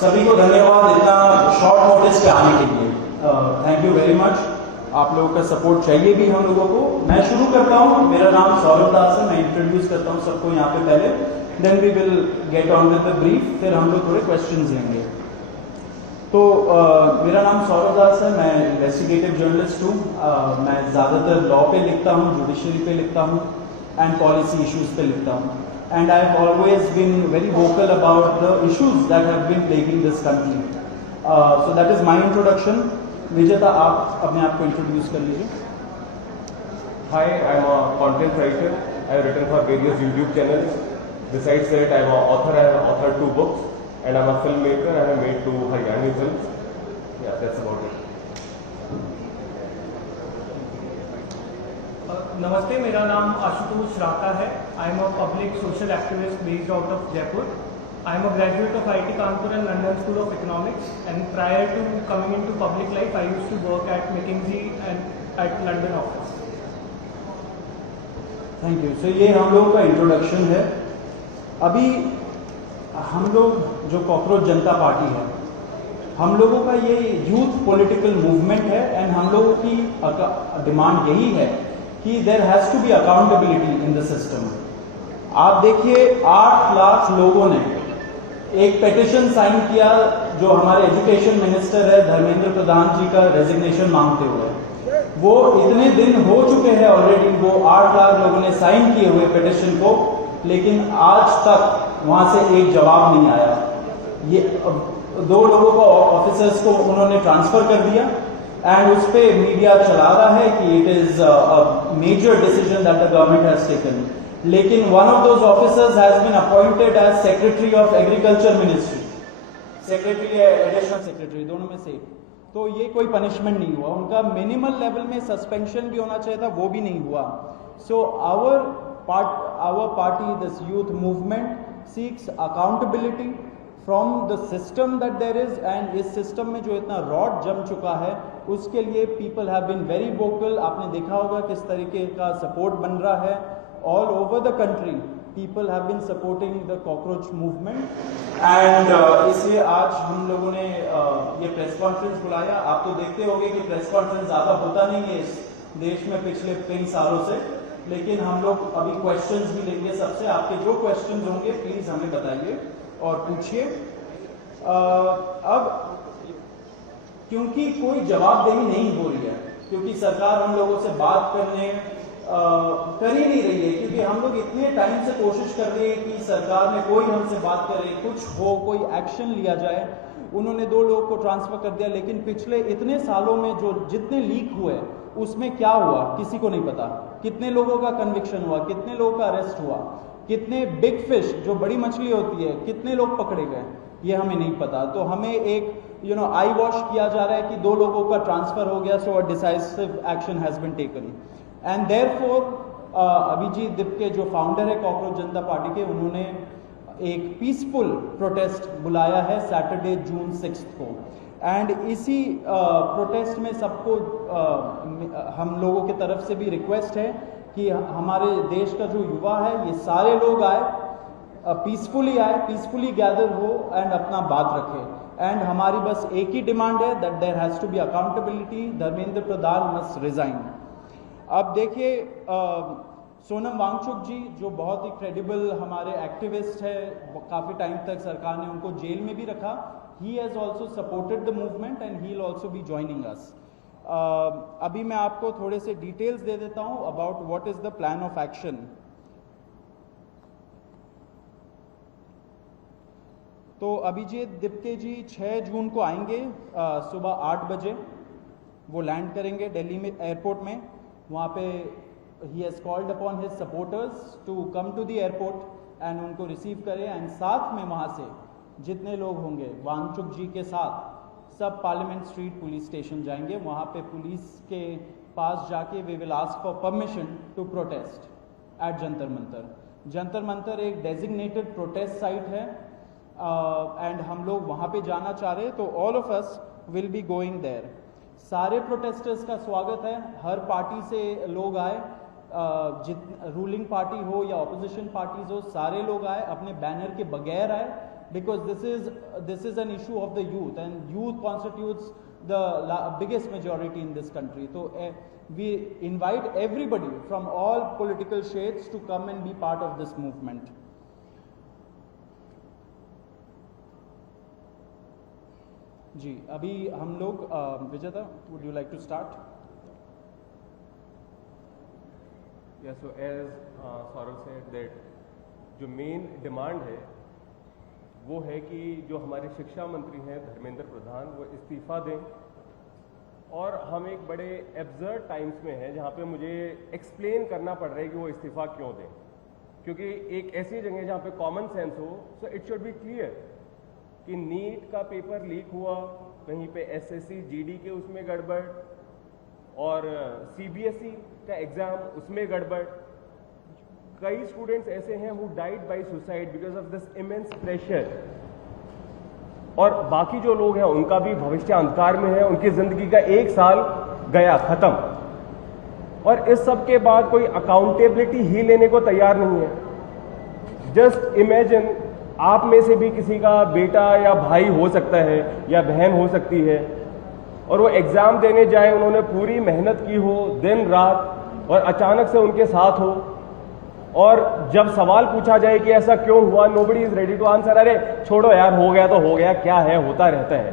सभी को धन्यवाद इतना शॉर्ट नोटिस पे आने के लिए। Thank you very much. आप लोगों का सपोर्ट चाहिए भी हम लोगों को। मैं शुरू करता हूँ। मेरा नाम सौरभ दास है। मैं इंट्रोड्यूस करता हूँ सबको यहाँ पे पहले, then we will get on with the brief, फिर हम लोग थोड़े क्वेश्चंस लेंगे। तो मेरा नाम सौरभ दास है। मैं इन्वेस्टिगेटिव जर्नलिस्ट हूँ। मैं ज़्यादातर लॉ पे लिखता हूँ, जुडिशरी पे लिखता हूँ एंड पॉलिसी इश्यूज पे लिखता हूँ। And I have always been very vocal about the issues that have been plaguing this country. So that is my introduction. Vijeta, आप अपने आप को introduce कर लीजिए. Hi, I am a content writer. I have written for various YouTube channels. Besides that, I am an author. I have authored 2 books, and I am a filmmaker. I have made 2 Haryani films. Yeah, that's about it. नमस्ते, मेरा नाम आशुतोष राका है। I am a public social activist based out of Jaipur. I am a graduate of IIT Kanpur and London school of economics, and prior to coming into public life I used to work at McKinsey and at London office. Thank you. So ये हम लोगों का introduction है। अभी हम लोग जो cockroach जनता party है, हम लोगों का ये यूथ पॉलिटिकल मूवमेंट है एंड हम लोगों की डिमांड यही है कि there has to be accountability in the system. आप देखिए 8 लाख लोगों ने एक पेटिशन साइन किया जो हमारे एजुकेशन मिनिस्टर है धर्मेंद्र प्रधान जी का रेजिग्नेशन मांगते हुए। वो इतने दिन हो चुके हैं ऑलरेडी, वो 8 लाख लोगों ने साइन किए हुए पेटिशन को, लेकिन आज तक वहां से एक जवाब नहीं आया। ये 2 लोगों को ऑफिसर्स को उन्होंने ट्रांसफर कर दिया एंड उस पे मीडिया चला रहा है कि it is a major decision that the government has taken. लेकिन one of those officers has been appointed as secretary of agriculture ministry, secretary या एडिशनल सेक्रेटरी, दोनों में से। तो ये कोई पनिशमेंट नहीं हुआ। उनका मिनिमल लेवल में सस्पेंशन भी होना चाहिए था, वो भी नहीं हुआ। So our party, this youth movement seeks accountability from the system that there is, and इस सिस्टम में जो इतना रॉड जम चुका है उसके लिए people have been very vocal. आपने देखा होगा किस तरीके का सपोर्ट बन रहा है all over the country. People have been supporting the cockroach movement and इसलिए आज हम लोगों ने ये प्रेस कॉन्फ्रेंस बुलाया। आप तो देखते होंगे कि प्रेस कॉन्फ्रेंस ज़्यादा होता नहीं है इस देश में पिछले कई सालों से, लेकिन हम लोग अभी क्वेश्चंस भी लेंगे सबसे। आपके जो क्वेश्चंस होंगे प्लीज हमें बताइए और पूछिए। अब क्योंकि कोई जवाबदेही नहीं हो रही है, क्योंकि सरकार हम लोगों से बात करने कर ही नहीं रही है, क्योंकि हम लोग इतने टाइम से कोशिश कर रहे हैं कि सरकार में कोई हमसे बात करे, कुछ हो, कोई एक्शन लिया जाए। उन्होंने 2 लोगों को ट्रांसफर कर दिया, लेकिन पिछले इतने सालों में जो जितने लीक हुए उसमें क्या हुआ किसी को नहीं पता। कितने लोगों का कन्विक्शन हुआ, कितने लोगों का अरेस्ट हुआ, कितने बिग फिश जो बड़ी मछली होती है कितने लोग पकड़े गए, ये हमें नहीं पता। तो हमें एक आई वॉश किया जा रहा है कि 2 लोगों का ट्रांसफर हो गया, so a decisive action has been taken and therefore Abhijit Dipke जो फाउंडर है कॉकरोच जनता पार्टी के, उन्होंने एक पीसफुल प्रोटेस्ट बुलाया है सैटरडे जून 6 को। एंड इसी प्रोटेस्ट में सबको हम लोगों की तरफ से भी रिक्वेस्ट है कि हमारे देश का जो युवा है ये सारे लोग आए, पीसफुली आए, पीसफुली गैदर हो एंड अपना बात रखें। एंड हमारी बस एक ही डिमांड है that there has to be accountability, Dharmendra Pradhan must resign. अब देखिए सोनम वांगचुक जी जो बहुत ही क्रेडिबल हमारे एक्टिविस्ट है, काफ़ी टाइम तक सरकार ने उनको जेल में भी रखा। He has also supported the movement and he will also be joining us. अभी मैं आपको थोड़े से डिटेल्स दे देता हूं about what is the plan of action. तो अभिजीत दिपके जी 6 जून को आएंगे सुबह 8 बजे। वो लैंड करेंगे दिल्ली में एयरपोर्ट में। वहाँ पे ही has called upon his supporters to come to the airport and उनको रिसीव करें। एंड साथ में वहाँ से जितने लोग होंगे वांगचुक जी के साथ सब पार्लियामेंट स्ट्रीट पुलिस स्टेशन जाएंगे। वहाँ पे पुलिस के पास जाके we will ask for permission to protest at Jantar Mantar. Jantar Mantar एक डेजिग्नेटेड प्रोटेस्ट साइट है एंड हम लोग वहाँ पे जाना चाह रहे हैं, तो all of us will be going there. सारे प्रोटेस्टर्स का स्वागत है, हर पार्टी से लोग आए, रूलिंग पार्टी हो या ऑपोजिशन पार्टीज हो, सारे लोग आए, अपने बैनर के बगैर आए because this is an issue of the youth, and youth constitutes the biggest majority in this country. So we invite everybody from all political shades to come and be part of this movement. जी, अभी हम लोग विजेता, would you like to start? Yeah, so as Saurav said that जो main demand है वो है कि जो हमारे शिक्षा मंत्री हैं धर्मेंद्र प्रधान वो इस्तीफा दें, और हम एक बड़े एब्सर्ड टाइम्स में हैं जहाँ पे मुझे एक्सप्लेन करना पड़ रहा है कि वो इस्तीफा क्यों दें, क्योंकि एक ऐसी जगह जहाँ पे कॉमन सेंस हो, so it should be clear कि नीट का पेपर लीक हुआ, कहीं पे एसएससी जीडी के उसमें गड़बड़, और सीबीएसई का एग्जाम उसमें गड़बड़। कई स्टूडेंट्स ऐसे हैं who died by suicide because of this immense pressure, और बाकी जो लोग हैं उनका भी भविष्य अंधकार में है, उनकी जिंदगी का 1 साल गया खत्म, और इस सब के बाद कोई अकाउंटेबिलिटी ही लेने को तैयार नहीं है। जस्ट इमेजिन, आप में से भी किसी का बेटा या भाई हो सकता है या बहन हो सकती है, और वो एग्जाम देने जाए, उन्होंने पूरी मेहनत की हो दिन रात, और अचानक से उनके साथ हो, और जब सवाल पूछा जाए कि ऐसा क्यों हुआ, nobody is ready to answer, अरे छोड़ो यार, हो गया तो हो गया, क्या है, होता रहता है।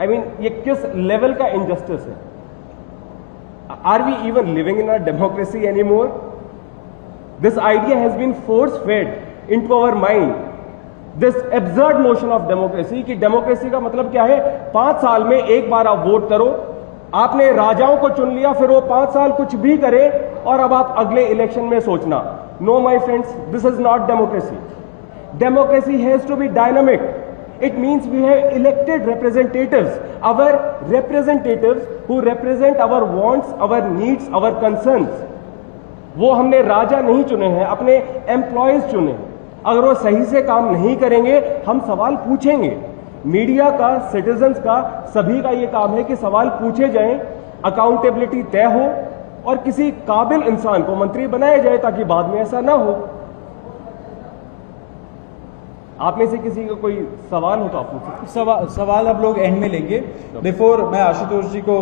आई मीन, ये किस लेवल का इनजस्टिस है? Are we even living in a democracy anymore? This idea has been force fed into our mind, this absurd notion of democracy कि डेमोक्रेसी का मतलब क्या है? 5 साल में एक बार आप वोट करो, आपने राजाओं को चुन लिया, फिर वो 5 साल कुछ भी करे, और अब आप अगले इलेक्शन में सोचना। No my friends, this is not democracy. Democracy has to be dynamic. It means we have elected representatives, our representatives who represent our wants, our needs, our concerns. वो हमने राजा नहीं चुने हैं, अपने एम्प्लॉयज चुने हैं। अगर वो सही से काम नहीं करेंगे, हम सवाल पूछेंगे। मीडिया का, सिटीजन्स का, सभी का ये काम है कि सवाल पूछे जाएं, अकाउंटेबिलिटी तय हो, और किसी काबिल इंसान को मंत्री बनाया जाए ताकि बाद में ऐसा ना हो। आप में से किसी का कोई सवाल हो तो आप पूछ सकते। सवाल अब लोग एंड में लेंगे। बिफोर मैं आशुतोष जी को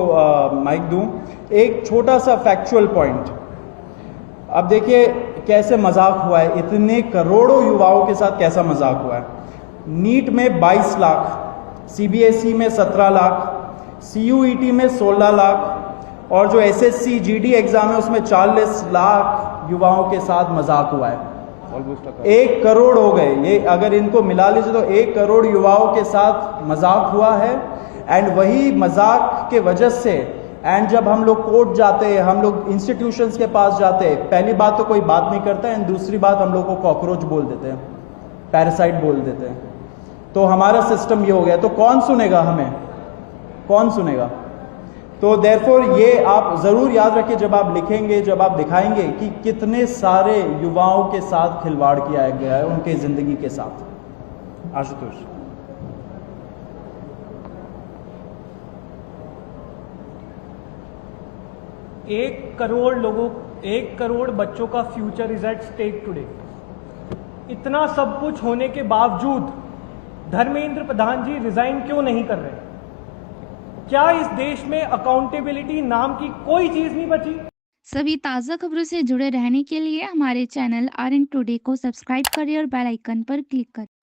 माइक दूं, एक छोटा सा फैक्चुअल पॉइंट। अब देखिए कैसे मजाक हुआ है, इतने करोड़ों युवाओं के साथ कैसा मजाक हुआ है। नीट में 22 लाख, सीबीएसई में 17 लाख, सीयूईटी में 16 लाख, और जो एसएससी जीडी एग्जाम है उसमें 40 लाख युवाओं के साथ मजाक हुआ है। 1 करोड़ हो गए ये, अगर इनको मिला लीजिए तो 1 करोड़ युवाओं के साथ मजाक हुआ है। एंड वही मजाक के वजह से, एंड जब हम लोग कोर्ट जाते हैं, हम लोग इंस्टीट्यूशंस के पास जाते हैं, पहली बात तो कोई बात नहीं करता है, एंड दूसरी बात हम लोग को कॉकरोच बोल देते हैं, पैरासाइट बोल देते हैं। तो हमारा सिस्टम ये हो गया, तो कौन सुनेगा हमें, कौन सुनेगा? तो देयरफॉर ये आप जरूर याद रखिए जब आप लिखेंगे, जब आप दिखाएंगे कि कितने सारे युवाओं के साथ खिलवाड़ किया गया है, उनके जिंदगी के साथ। आशुतोष। 1 करोड़ लोगों, 1 करोड़ बच्चों का future is at stake today. इतना सब कुछ होने के बावजूद धर्मेंद्र प्रधान जी रिजाइन क्यों नहीं कर रहे? क्या इस देश में अकाउंटेबिलिटी नाम की कोई चीज नहीं बची? सभी ताज़ा खबरों से जुड़े रहने के लिए हमारे चैनल RN टुडे को सब्सक्राइब करें और बेल आइकन पर क्लिक करें।